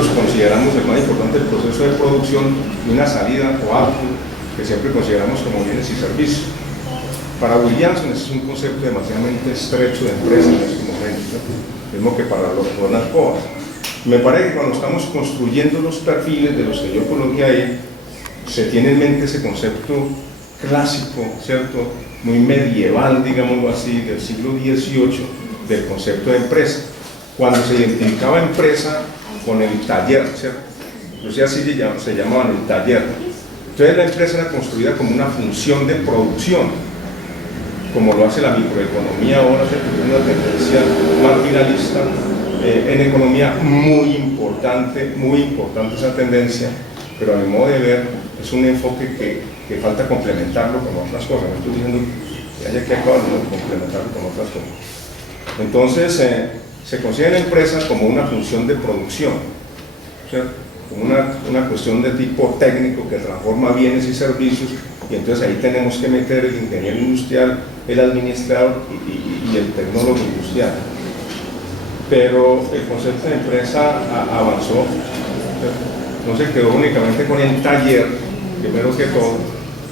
nosotros consideramos el más importante el proceso de producción y una salida o output que siempre consideramos como bienes y servicios. Para Williamson ese es un concepto demasiadamente estrecho de empresa en este momento, ¿no? Mismo que para los Ronald Cohen. Me parece que cuando estamos construyendo los perfiles de los que yo coloqué ahí, se tiene en mente ese concepto clásico, ¿cierto? Muy medieval, digámoslo así, del siglo XVIII, del concepto de empresa. Cuando se identificaba empresa con el taller, ¿cierto? Entonces así se llamaban el taller. Entonces la empresa era construida como una función de producción, como lo hace la microeconomía ahora, ¿cierto? Es una tendencia marginalista. En economía muy importante esa tendencia, pero a mi modo de ver es un enfoque que falta complementarlo con otras cosas. No estoy diciendo que haya que acabar de complementarlo con otras cosas. Entonces se considera la empresa como una función de producción, ¿cierto? Como una cuestión de tipo técnico que transforma bienes y servicios, y entonces ahí tenemos que meter el ingeniero industrial, el administrador y el tecnólogo industrial. Pero el concepto de empresa avanzó, no se quedó únicamente con el taller, primero que todo,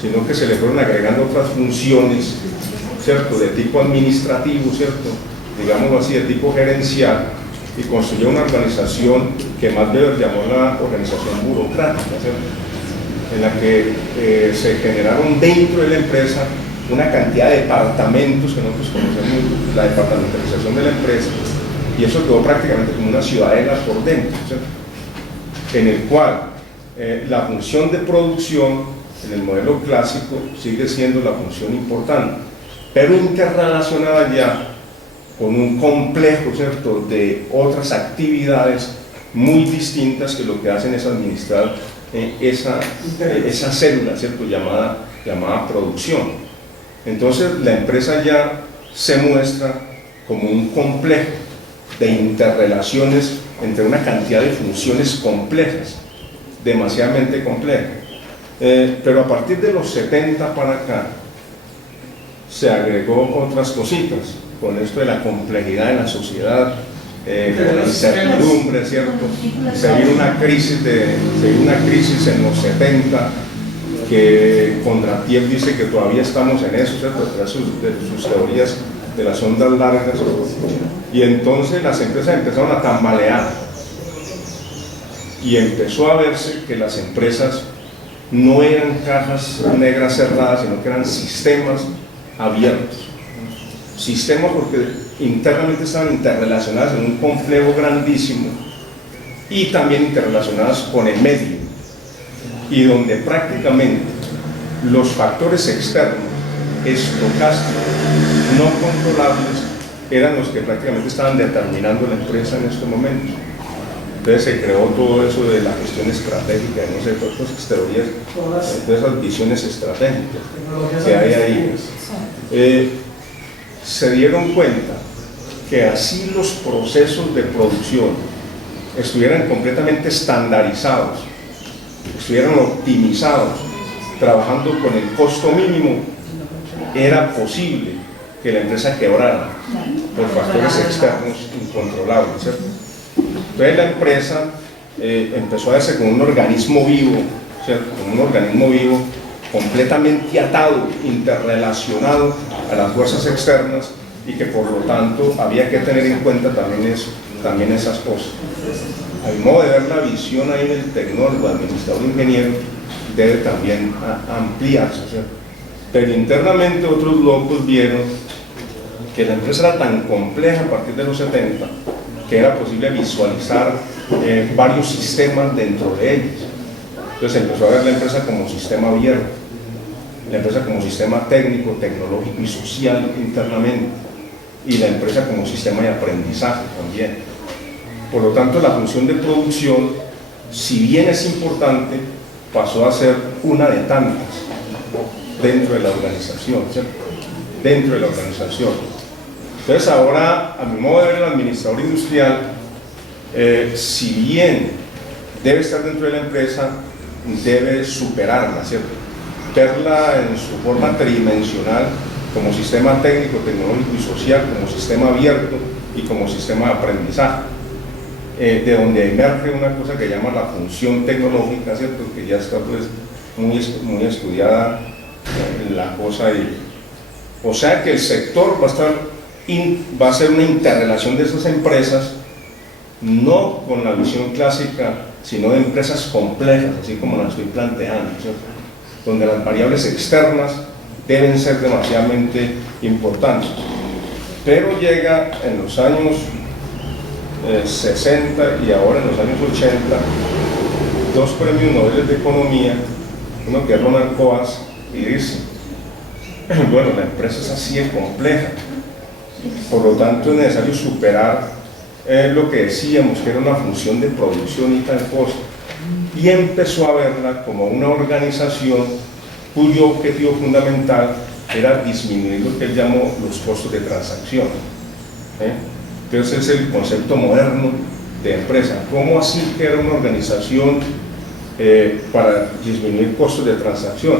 sino que se le fueron agregando otras funciones, ¿cierto?, de tipo administrativo, ¿cierto?, digámoslo así, de tipo gerencial, y construyó una organización que más Weber llamó la organización burocrática, ¿cierto?, en la que se generaron dentro de la empresa una cantidad de departamentos que nosotros conocemos, la departamentalización de la empresa, y eso quedó prácticamente como una ciudadela por dentro, ¿cierto?, en el cual la función de producción en el modelo clásico sigue siendo la función importante, pero interrelacionada ya con un complejo, ¿cierto?, de otras actividades muy distintas que lo que hacen es administrar esa célula, ¿cierto?, llamada producción. Entonces la empresa ya se muestra como un complejo de interrelaciones entre una cantidad de funciones complejas, demasiadamente complejas. Pero a partir de los 70 para acá se agregó otras cositas, con esto de la complejidad de la sociedad, de la incertidumbre, ¿cierto? Se vino una crisis en los 70 que Kondratiev dice que todavía estamos en eso, ¿cierto?, de sus teorías de las ondas largas, y entonces las empresas empezaron a tambalear y empezó a verse que las empresas no eran cajas negras cerradas, sino que eran sistemas abiertos, sistemas porque internamente estaban interrelacionadas en un complejo grandísimo y también interrelacionadas con el medio, y donde prácticamente los factores externos, estocásticos, no controlables, eran los que prácticamente estaban determinando la empresa en este momento. Entonces se creó todo eso de la gestión estratégica, no sé, todas esas teorías, todas esas visiones estratégicas que hay ahí. Se dieron cuenta que así los procesos de producción estuvieran completamente estandarizados, estuvieran optimizados, trabajando con el costo mínimo, era posible que la empresa quebrara por factores externos incontrolables, ¿cierto? Entonces la empresa empezó a verse como un organismo vivo, ¿cierto?, como un organismo vivo completamente atado, interrelacionado a las fuerzas externas, y que por lo tanto había que tener en cuenta también esas cosas. A mi modo de ver, la visión ahí del tecnólogo, administrador, ingeniero, debe también ampliarse, ¿cierto? Pero internamente otros locos vieron que la empresa era tan compleja a partir de los 70 que era posible visualizar varios sistemas dentro de ellos. Entonces empezó a ver la empresa como sistema abierto, la empresa como sistema técnico, tecnológico y social internamente, y la empresa como sistema de aprendizaje también. Por lo tanto, la función de producción, si bien es importante, pasó a ser una de tantas dentro de la organización, ¿cierto?, dentro de la organización. Entonces ahora, a mi modo de ver, el administrador industrial, si bien debe estar dentro de la empresa, debe superarla, ¿cierto?, verla en su forma tridimensional como sistema técnico, tecnológico y social, como sistema abierto y como sistema de aprendizaje. de donde emerge una cosa que llama la función tecnológica, ¿cierto? Que ya está pues muy estudiada la cosa. O sea que el sector va a ser una interrelación de esas empresas, no con la visión clásica, sino de empresas complejas, así como las estoy planteando, ¿cierto? Donde las variables externas deben ser demasiadamente importantes. Pero llega en los años 60 y ahora en los años 80 dos premios Nobel de Economía, uno que es Ronald Coase, y dice, bueno, la empresa es así de compleja, por lo tanto es necesario superar lo que decíamos que era una función de producción y tal cosa, y empezó a verla como una organización cuyo objetivo fundamental era disminuir lo que él llamó los costos de transacción. Entonces es el concepto moderno de empresa. ¿Cómo así que era una organización para disminuir costos de transacción?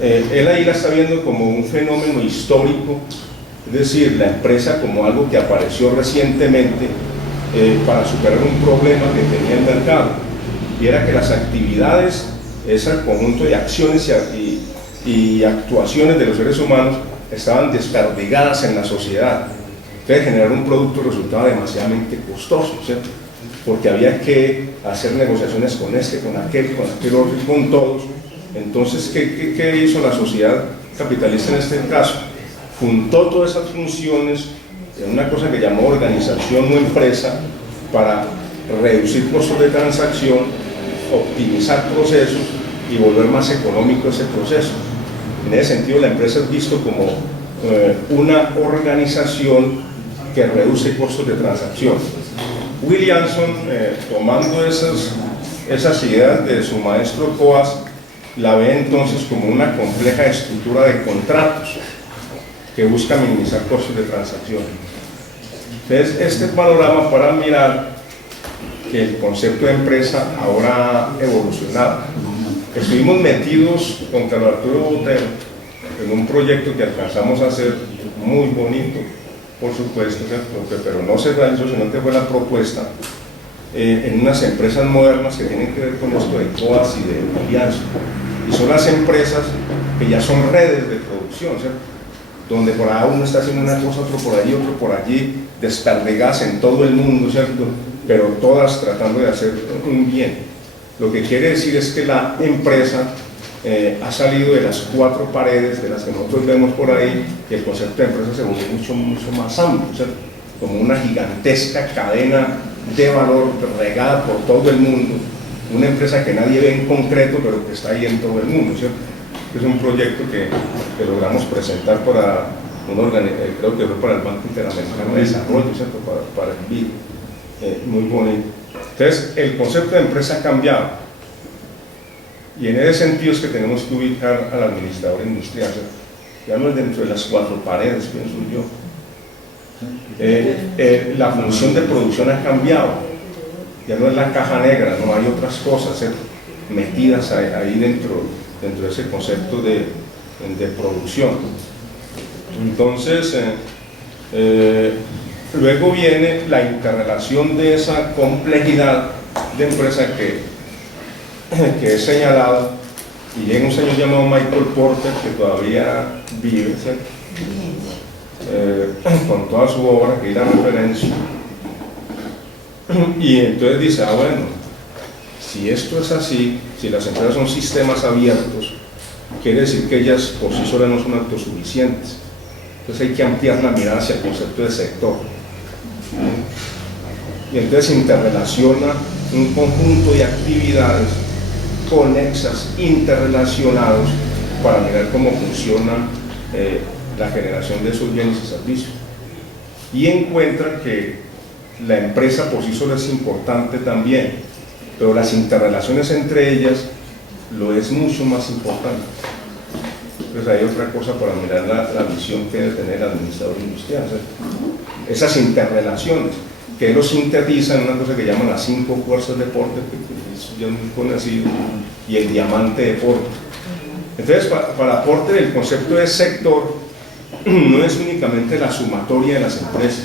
Él ahí la está viendo como un fenómeno histórico, es decir, la empresa como algo que apareció recientemente para superar un problema que tenía el mercado, y era que las actividades, ese conjunto de acciones y actuaciones de los seres humanos estaban desperdigadas en la sociedad. Entonces generar un producto resultaba demasiadamente costoso, ¿cierto? Porque había que hacer negociaciones con este, con aquel otro y con todos. Entonces, ¿qué hizo la sociedad capitalista en este caso? Juntó todas esas funciones en una cosa que llamó organización o empresa para reducir costos de transacción, optimizar procesos y volver más económico ese proceso. En ese sentido, la empresa es visto como una organización que reduce costos de transacción. Williamson, tomando esas ideas de su maestro Coase, la ve entonces como una compleja estructura de contratos que busca minimizar costos de transacción. Entonces, este panorama para mirar que el concepto de empresa ahora ha evolucionado. Estuvimos metidos con Carlos Arturo Botero en un proyecto que alcanzamos a hacer muy bonito, por supuesto, pero no se realizó, sino que fue la propuesta en unas empresas modernas que tienen que ver con esto de Coase y de alianza. Y son las empresas que ya son redes de producción, ¿cierto? Donde por ahí uno está haciendo una cosa, otro por allí, otro por allí, desperdigadas en todo el mundo, ¿cierto? Pero todas tratando de hacer un bien. Lo que quiere decir es que la empresa ha salido de las cuatro paredes de las que nosotros vemos por ahí, y el concepto de empresa se volvió mucho más amplio, ¿cierto? Como una gigantesca cadena de valor regada por todo el mundo, una empresa que nadie ve en concreto, pero que está ahí en todo el mundo, ¿cierto? Es un proyecto que logramos presentar para creo que fue para el Banco Interamericano de Desarrollo, ¿cierto? Para el BID, muy bonito. Entonces, el concepto de empresa ha cambiado, y en ese sentido es que tenemos que ubicar al administrador industrial, ¿cierto? Ya no es dentro de las cuatro paredes, pienso yo. La función de producción ha cambiado, ya no es la caja negra, no hay otras cosas, ¿cierto? Metidas ahí dentro de ese concepto de producción. Entonces, luego viene la interrelación de esa complejidad de empresa que he señalado, y llega un señor llamado Michael Porter, que todavía vive, ¿cierto? Con toda su obra, que es la referencia, y entonces dice, bueno, si esto es así, si las empresas son sistemas abiertos, quiere decir que ellas por sí solas no son autosuficientes. Entonces hay que ampliar la mirada hacia el concepto de sector. Y entonces interrelaciona un conjunto de actividades conexas, interrelacionados, para mirar cómo funciona la generación de esos bienes y servicios. Y encuentra que la empresa por sí sola es importante también, pero las interrelaciones entre ellas lo es mucho más importante. Entonces hay otra cosa para mirar la visión que debe tener el administrador industrial, ¿sí? Esas interrelaciones, que él lo sintetiza en una cosa que llaman las 5 fuerzas de Porter, que es ya muy conocido, y el diamante de Porter. Entonces, para Porter el concepto de sector no es únicamente la sumatoria de las empresas,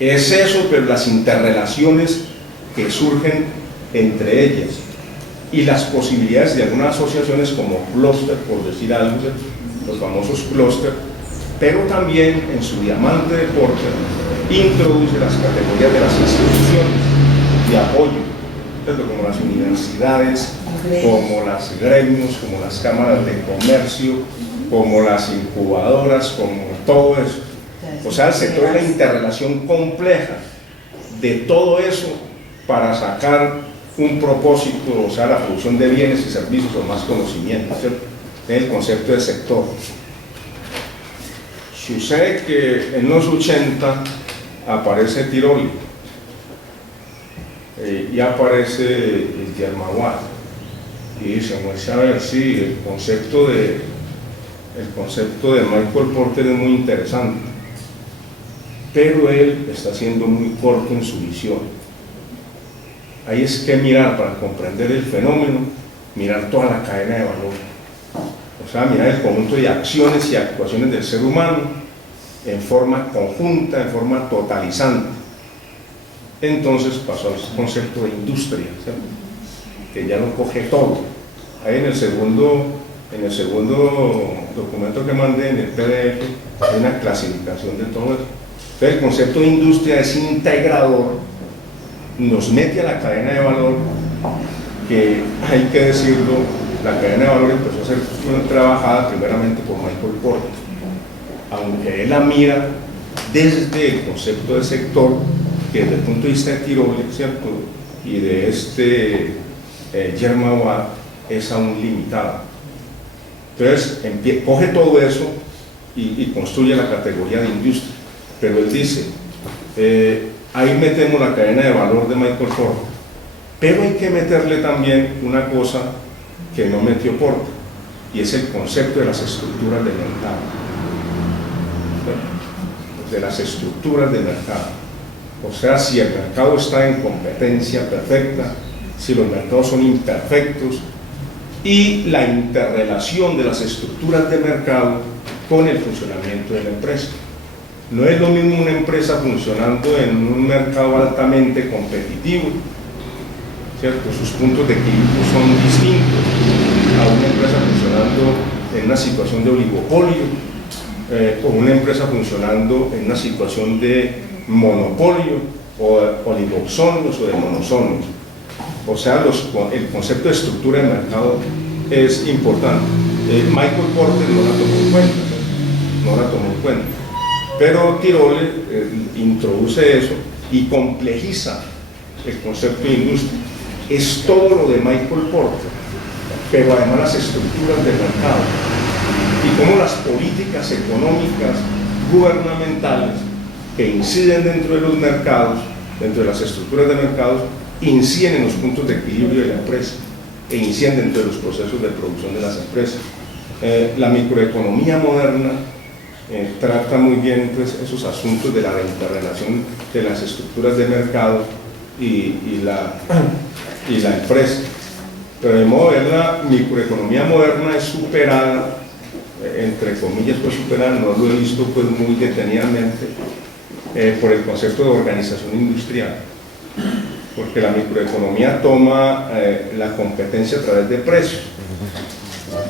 Es eso, pero las interrelaciones que surgen entre ellas y las posibilidades de algunas asociaciones como clúster, por decir algo, los famosos clúster, pero también en su diamante de Porter introduce las categorías de las instituciones de apoyo, como las universidades, como las gremios, como las cámaras de comercio, como las incubadoras, como todo eso. O sea, el sector es la interrelación compleja de todo eso para sacar un propósito, o sea, la producción de bienes y servicios o más conocimiento, ¿cierto? Es el concepto de sector. Sucede que en los 80 aparece Tiroli y aparece el Yermaguat y dice, pues a ver, sí, el concepto de Michael Porter es muy interesante, pero él está siendo muy corto en su visión. Ahí es que mirar para comprender el fenómeno, mirar toda la cadena de valor, o sea, mirar el conjunto de acciones y actuaciones del ser humano en forma conjunta, en forma totalizante. Entonces pasó al concepto de industria, ¿cierto? Que ya lo coge todo. Ahí en el segundo documento que mandé, en el PDF, hay una clasificación de todo eso. Entonces el concepto de industria es integrador, nos mete a la cadena de valor, que hay que decirlo, la cadena de valor empezó a ser trabajada primeramente por Michael Porter, aunque él la mira desde el concepto de sector, que desde el punto de vista de Tiroli, ¿cierto? Y de Yermaguat es aún limitado. Entonces coge todo eso y construye la categoría de industria, pero él dice, ahí metemos la cadena de valor de Michael Porter, pero hay que meterle también una cosa que no metió Porter, y es el concepto de las estructuras de mercado, de las estructuras de mercado. O sea, si el mercado está en competencia perfecta, si los mercados son imperfectos, y la interrelación de las estructuras de mercado con el funcionamiento de la empresa. No es lo mismo una empresa funcionando en un mercado altamente competitivo, ¿cierto? Sus puntos de equilibrio son distintos a una empresa funcionando en una situación de oligopolio, o una empresa funcionando en una situación de monopolio, o oligopsonios o de monosonios. O sea, el concepto de estructura de mercado es importante. Michael Porter no la tomó en cuenta, pero Tiroli introduce eso y complejiza el concepto de industria. Es todo lo de Michael Porter, pero además las estructuras del mercado y cómo las políticas económicas gubernamentales que inciden dentro de los mercados, dentro de las estructuras de mercados, inciden en los puntos de equilibrio de la empresa e inciden dentro de los procesos de producción de las empresas. La microeconomía moderna trata muy bien, pues, esos asuntos de la interrelación de las estructuras de mercado y la empresa. Pero de modo de ver, la microeconomía moderna es superada, entre comillas, pues superada, no lo he visto pues muy detenidamente, por el concepto de organización industrial, porque la microeconomía toma la competencia a través de precios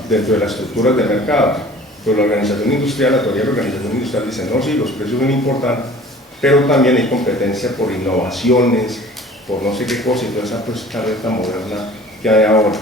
dentro de las estructuras de mercado, pero la organización industrial, la teoría de la organización industrial dice, no, sí, los precios son importantes, pero también hay competencia por innovaciones, por no sé qué cosa, y toda esa pues, carreta moderna que hay ahora.